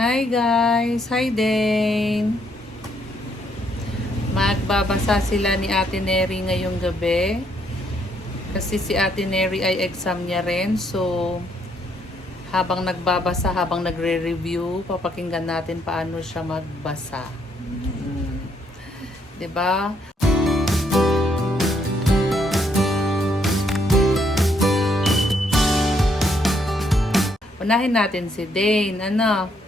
Hi guys! Hi Dane! Magbabasa sila ni Ate Neri ngayong gabi. Kasi si Ate Neri ay exam niya rin. So, habang nagbabasa, habang nagre-review, papakinggan natin paano siya magbasa. Diba? Unahin natin si Dane. Ano?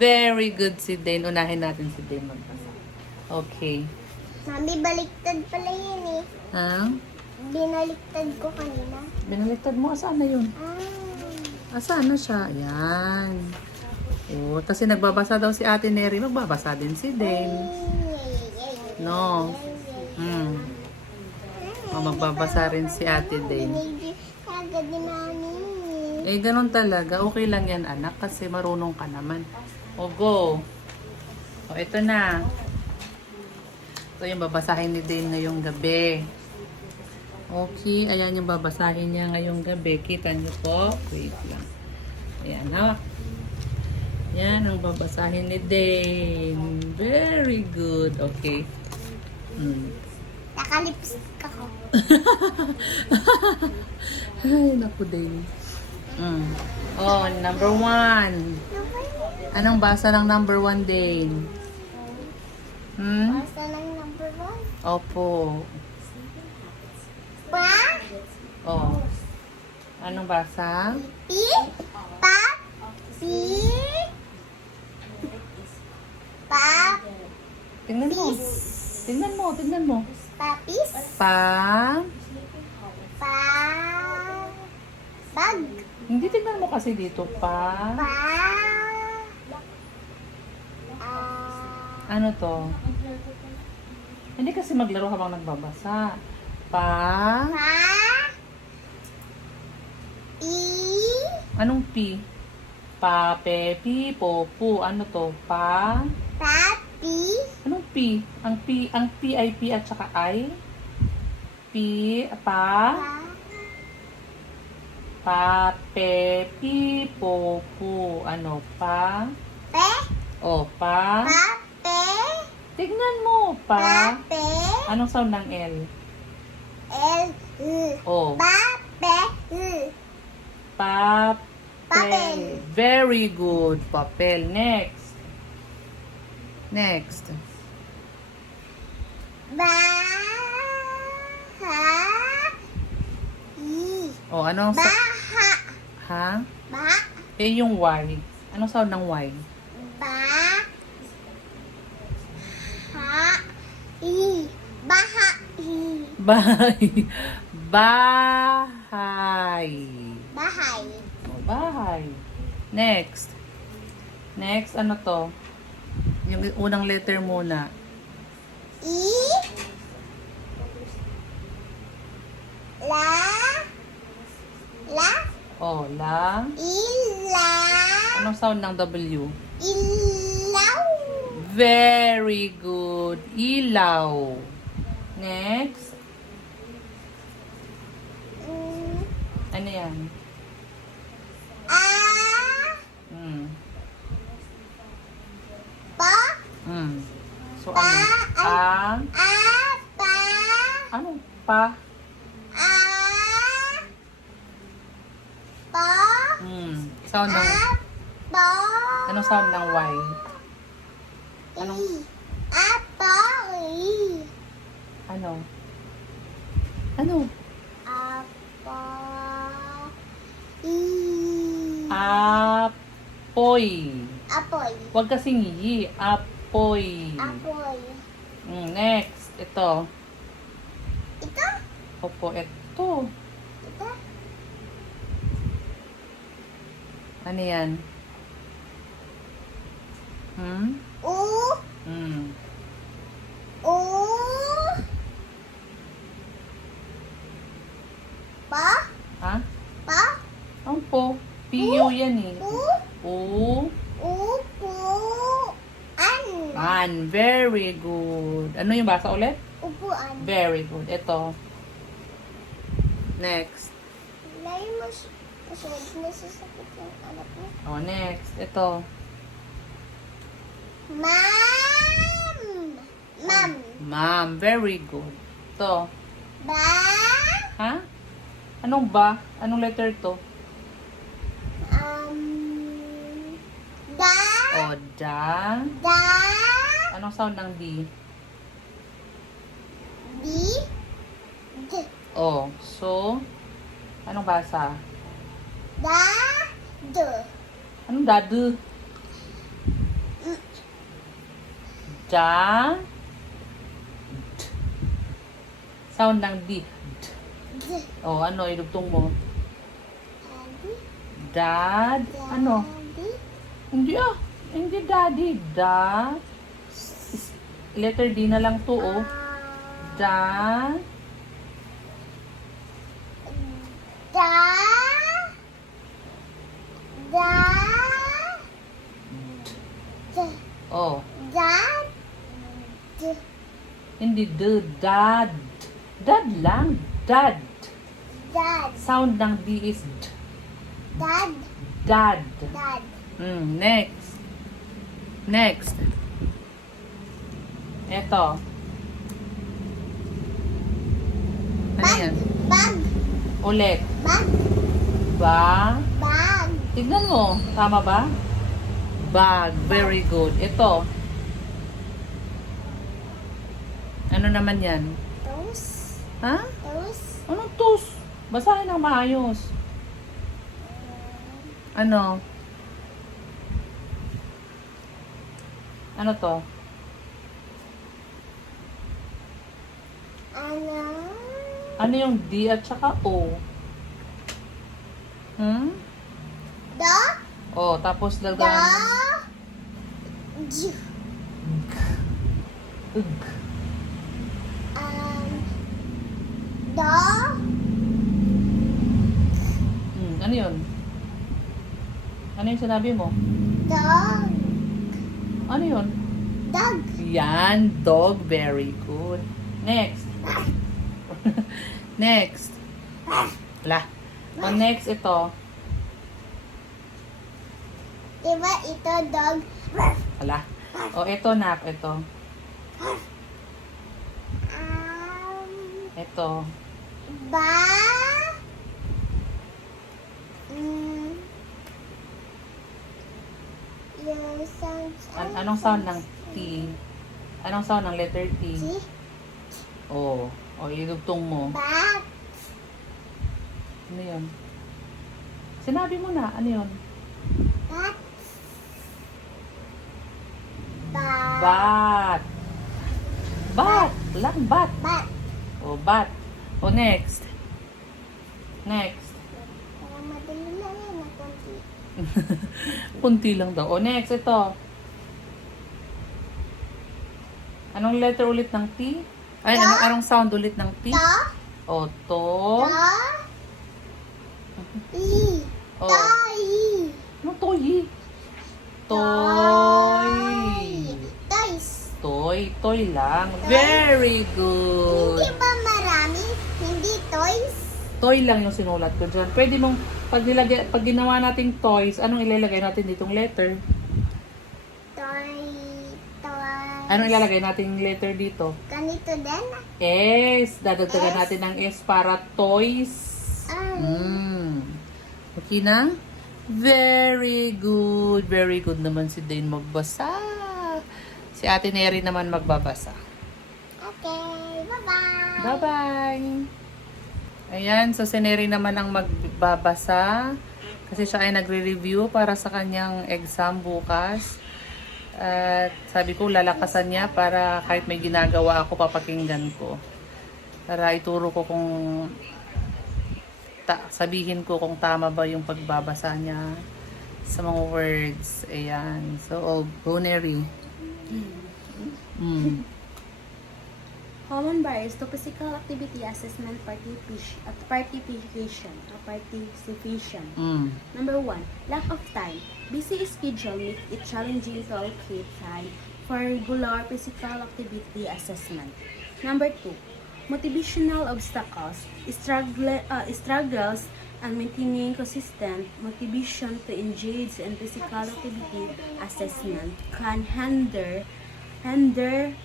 Very good si Dane. Unahin natin si Dane magbasa. Okay. Mami, baliktad pala yun eh. Ha? Binaliktad ko kanina. Binaliktad mo. Asaan na yun? Asaan na siya? Ayan. Oh, kasi nagbabasa daw si Ate Neri. Magbabasa din si Dane. No. Oh, magbabasa rin si Ate Dane. Kagad ni Mami. Eh, ganun talaga. Okay lang yan, anak. Kasi marunong ka naman. O, go. O, ito na. Ito yung babasahin ni Dane ngayong gabi. Okay, ayan yung babasahin niya ngayong gabi. Kita niyo po? Wait lang. Ayan, ha? Yan ang babasahin ni Dane. Very good. Okay. Nakalipstick ako. Ay, naku, Dane. Oh, number 1. Anong basa ng number 1, Dane? Basta lang number 1. Opo. Pa? Oh. Anong basa? Pi? Pa? Pi? Pa? Tingnan mo. Tingnan mo, tingnan mo. Papis? Pa? Pa? Bag? Hindi, tingnan mo kasi dito. Pa? Pa? Ano to? Hindi kasi maglaro habang nagbabasa. Pa? Pa? I? Anong P? Pa, pe, pi, po, pu. Ano to? Pa? Papi? Anong P? Ang P ay P at saka I? P, pa? Pa, pe, pi, po, pu. Ano? Pa? Pe? O, pa? Pape? Tignan mo, pa? Pape? Anong sound ng L? L? O. Pape? Papel. Papel. Very good. Papel. Next. Next. Ba? Ha? I? O, anong Ba? sa... Ha? Ba? Eh, yung Y. Anong sound ng Y? Ba? Ha? I? Baha? I? Bahay. Bahay. Bahay? O, bahay. Next. Next, ano to? Yung unang letter muna. I? La? La? O, la. Ila? Anong sound ng W? Ilaw? Very good. Ilaw. Next. Ano yan? Pa? So, ano? Pa? Anong pa? Pa? Sound ng... Pa? Anong sound ng Y? Anong... Apa? Ano? Ano? Apa? Apoy. Apoy. Huwag kasing yi. Apoy. Apoy. Next. Ito. Ito? Opo, ito. Ito? Ano yan? U? U? Pa? Ha? Pa? Ang po. P-U yan eh. U? U. Upo? An? An. Very good. Ano yung basa ulit? Upuan. Very good. Ito. Next. Layo mas nasasakit yung anak mo. Oh, next. Ito. Mom. Mom. Ma'am, very good. To. Ba. Ha? Anong ba? Anong letter to? Da. O, da. Da. Anong sound ng D? Di. D. O, so, anong basa? Da. D. Anong dadu? Da. D. Sound ng D. D. D. O, ano? Idugtong mo. Daddy. Dad. Ano? Daddy. Hindi ah. Hindi daddy. Da. Letter D na lang to, oh. Da. Da. Da. D. Oh. Dad. D. Hindi d. Dad. Dad lang. Dad. Dad. Sound ng D is D. Dad. Dad. Dad. Next. Next. Eto. Ano Bag. yan? Bag. Ulit. Bag. Ba. Bag. Tignan mo. Tama ba? Bag. Very good. Ito. Ano naman yan? Toast. Ha? Toast. Anong tus? Basahin ng maayos. Ano? Ano to? Ano? Ano yung D at saka O? Da. O, tapos Da. dagdagan mo. J. Ug. Da. Ano yun? Ano yung sinabi mo? Dog. Ano yun? Dog. Yan, dog. Very good. Next. Next. La. O next ito. Diba ito dog? Ala. O ito nak, ito. Ito. Ba. Yung sound. Anong sound ng T? Anong sound ng letter T? T. O. O, idugtong mo. Bat. Ano yun? Sinabi mo na. Ano yun? Bat. Bat. Bat. Bat. Lang, bat. Bat. O, bat. O, next. Next. Parang madali lang yan na konti. Kunti lang daw. O, next. Ito. Anong letter ulit ng T? Ay, anong sound ulit ng T? Ta. O, to. Ta. I. O. Tai. Ano toy? Toy. Toys. Toy. Toy lang. Very good. Hindi ba marami? Hindi toys? Toy lang yung sinulat ko dyan. Pwede mong, pag ginawa nating toys, anong ilalagay natin ditong letter? Toy. Toy. Anong ilalagay nating letter dito? Ganito din? S. Dadagdagan S. natin ng S para toys. Okay na? Very good. Very good naman si Dane magbasa. Si Ate Neri naman magbabasa. Okay. Bye-bye. Bye-bye! Ayan, so si Neri naman ang magbabasa kasi siya ay nagre-review para sa kanyang exam bukas. At sabi ko, lalakasan niya para kahit may ginagawa ako, papakinggan ko. Para ituro ko kung sabihin ko kung tama ba yung pagbabasa niya sa mga words. Ayan. So, go Neri. Common barriers to physical activity assessment participation. Number 1, lack of time. Busy schedule makes it challenging to allocate time for regular physical activity assessment. Number 2, motivational obstacles. Struggles and maintaining consistent motivation to engage in physical activity assessment can hinder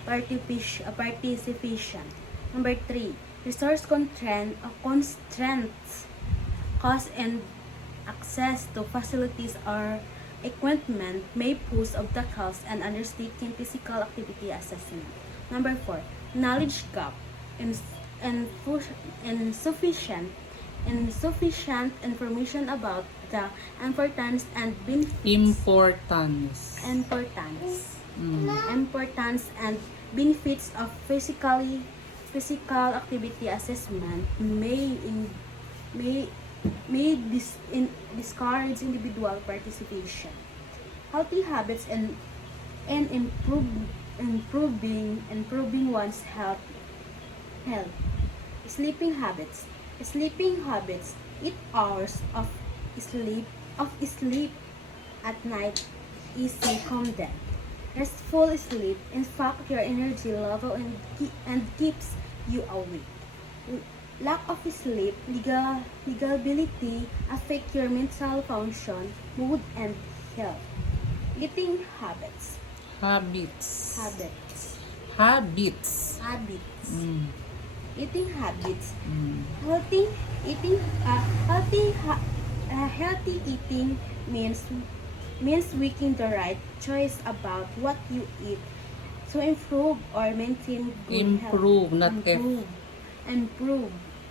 participation. Number 3, resource constraints, cost and access to facilities or equipment may pose obstacles and undertaking physical activity assessment. Number 4, knowledge gap, insufficient information about the importance and Importance. importance and benefits of physical activity assessment may discourage individual participation. Healthy habits and improving one's health. Sleeping habits. 8 hours of sleep at night is recommended. Restful sleep impacts your energy level and keeps you awake. Lack of sleep, legability affect your mental function, mood, and health. Eating habits. Habits. Mm. Eating habits. Mm. Healthy eating means making the right choice about what you eat to improve or maintain good Improve, health. not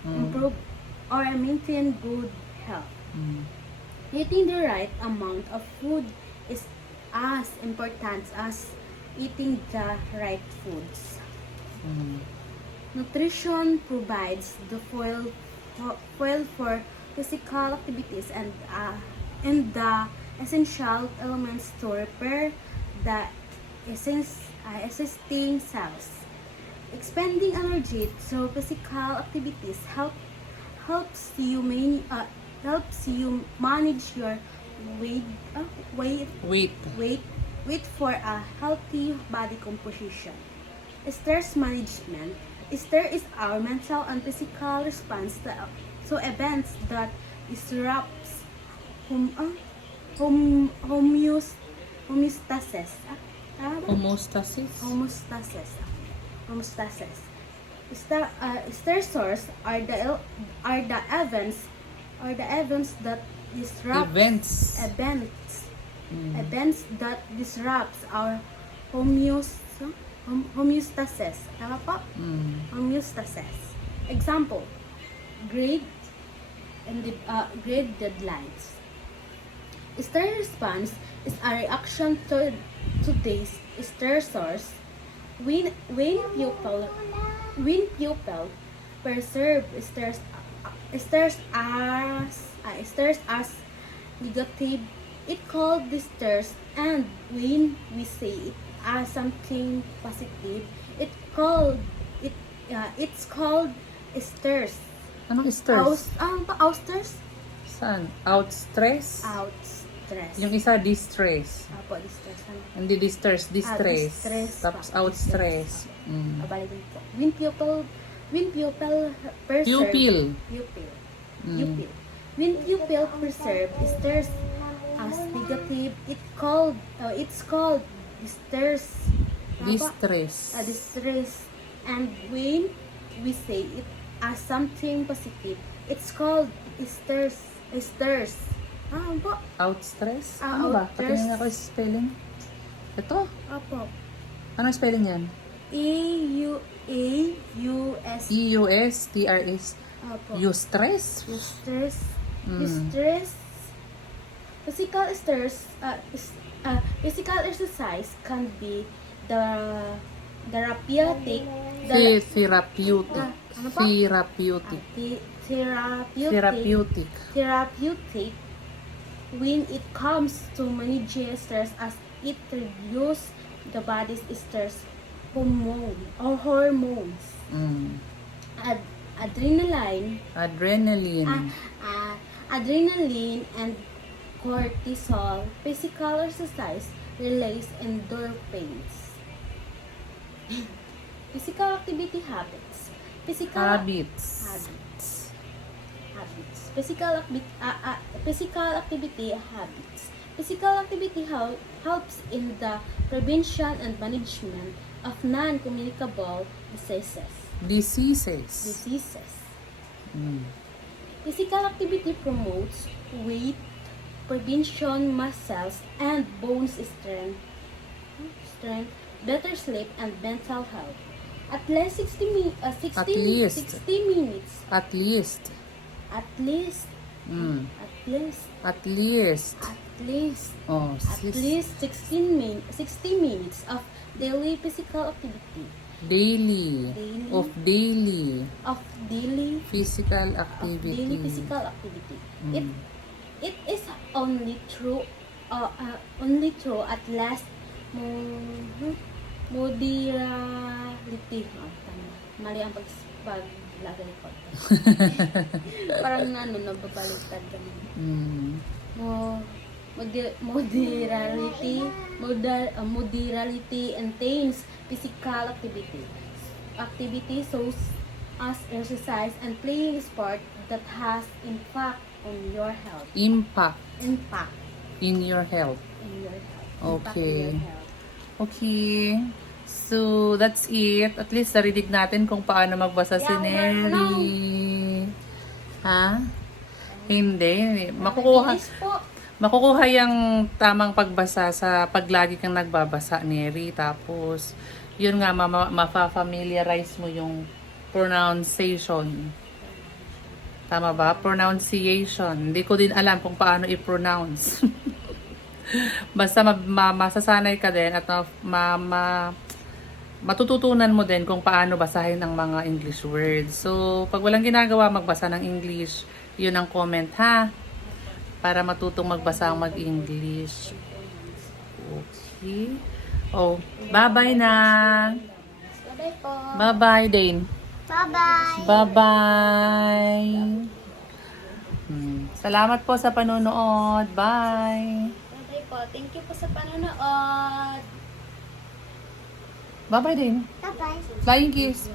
Improve or maintain good health. Mm. Eating the right amount of food is as important as eating the right foods. Mm. Nutrition provides the fuel for physical activities and the essential elements to repair the existing cells. Expending energy through physical activities helps you manage your weight for a healthy body composition. Stress management. Stress is our mental and physical response to events that disrupts homeostasis. Homeostasis. Stressors are the events that disrupt Events. events that disrupts our homeostasis. Tama po? Mm. Homeostasis. Example, grade deadlines. Stress response is a reaction to these stressors. When pupil perceive stress as negative, it called distress, and when we say it as something positive, it's called stress. Anong stress? Outstress? Saan? Outstress? Outstress. Yung isa, distress. Apo, distress. Hindi distress, distress. Distress Tapos pa. outstress. Mm. Abalikin po. When pupil perceive Pupil. Mm. Pupil. When pupil perceive stress as negative, it's called distress. Distress. Distress. And when we say it as something positive, it's called stress. Po. Outstress? Ano ba? Outstress. Patingin ako yung spelling. Ito. Apo. Anong spelling yan? E-U-S. E-U-S-T-R-S. Apo. Eustress? Distress. Mm. Distress. Physical stress. Physical exercise can be the therapeutic. Therapeutic. Ano po? Therapeutic. Therapeutic. Therapeutic. When it comes to managing stress, as it reduces the body's stress hormones. Mm. Adrenaline. Adrenaline. Adrenaline and cortisol. Physical exercise release endorphins. Physical activity habits. Habits. habits. Physical activity habits. Physical activity helps in the prevention and management of non-communicable diseases. Diseases. Mm. Physical activity promotes weight prevention, muscles, and bones strength, better sleep, and mental health. At least 60 minutes. At least. At least. Mm. At least. At least. At least. Oh, At least 60 minutes of daily physical activity. Daily. Daily. Of daily. Of daily Physical of activity. daily physical activity. Mm. It is only true at last moderality. Oh, tama. Mali ang paglagay ko. Parang nababaliktad kami. Mm. Moderality entails physical activity such as exercise and playing sport that has impact on your health. Impact Impact in your health. in your health. Impact Okay. in your health. Okay. So, that's it. At least narinig natin kung paano magbasa si Yeah, Neri. Ha? Hindi. Mabilis po. Makukuha yung tamang pagbasa sa paglagi kang nagbabasa, Neri. Tapos, yun nga, ma-familiarize mo yung pronunciation. Tama ba? Pronunciation. Hindi ko din alam kung paano i-pronounce. Basta masasanay ka din at matututunan mo din kung paano basahin ang mga English words. So, pag walang ginagawa, magbasa ng English. Yun ang comment, ha? Para matutong magbasa ang mag-English. Okay. Oh, bye-bye na. Bye-bye po. Bye-bye, Dane. Bye-bye. Bye-bye. Salamat po sa panonood. Bye. Bye po. Thank you po sa panonood. Bye-bye, Dane. Bye-bye. Flying kiss.